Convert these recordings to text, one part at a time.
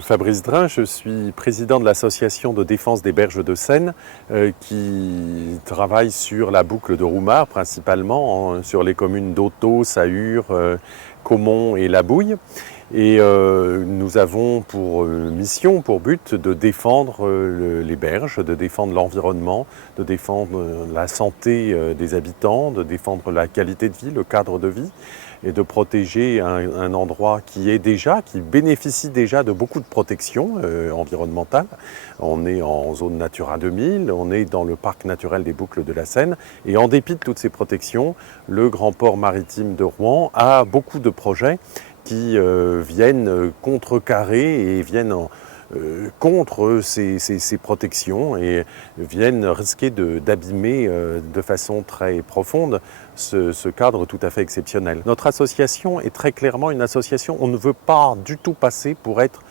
Fabrice Drin, je suis président de l'association de défense des berges de Seine qui travaille sur la boucle de Roumare principalement, sur les communes d'Hautot, Sahur, Caumont et La Bouille. Et nous avons pour mission, pour but de défendre les berges, de défendre l'environnement, de défendre la santé des habitants, de défendre la qualité de vie, le cadre de vie et de protéger un endroit qui bénéficie déjà de beaucoup de protection environnementale. On est en zone Natura 2000, on est dans le parc naturel des Boucles de la Seine et en dépit de toutes ces protections, le grand port maritime de Rouen a beaucoup de projets qui viennent contrecarrer et viennent contre ces protections et viennent risquer d'abîmer de façon très profonde ce cadre tout à fait exceptionnel. Notre association est très clairement une association, on ne veut pas du tout passer pour être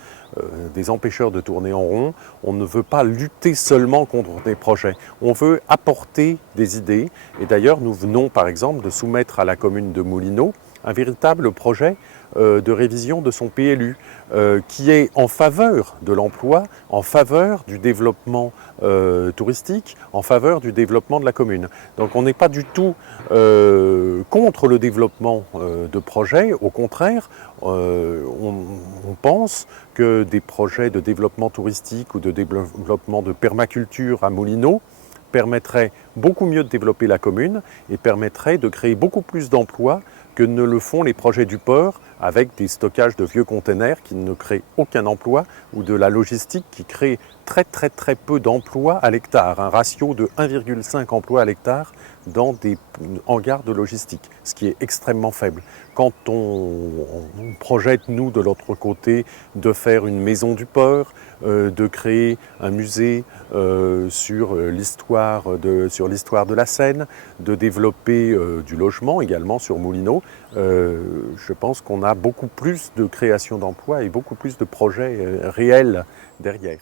des empêcheurs de tourner en rond, on ne veut pas lutter seulement contre des projets, on veut apporter des idées et d'ailleurs nous venons par exemple de soumettre à la commune de Moulineau un véritable projet de révision de son PLU qui est en faveur de l'emploi, en faveur du développement touristique, en faveur du développement de la commune. Donc on n'est pas du tout contre le développement de projets, au contraire, on pense que des projets de développement touristique ou de développement de permaculture à Moulineau permettrait beaucoup mieux de développer la commune et permettrait de créer beaucoup plus d'emplois que ne le font les projets du port avec des stockages de vieux containers qui ne créent aucun emploi ou de la logistique qui crée très peu d'emplois à l'hectare, un ratio de 1,5 emplois à l'hectare dans des hangars de logistique, ce qui est extrêmement faible. Quand on projette, nous, de l'autre côté, de faire une maison du port, de créer un musée sur l'histoire de la Seine, de développer du logement également sur Moulineau, je pense qu'on a beaucoup plus de création d'emplois et beaucoup plus de projets réels derrière.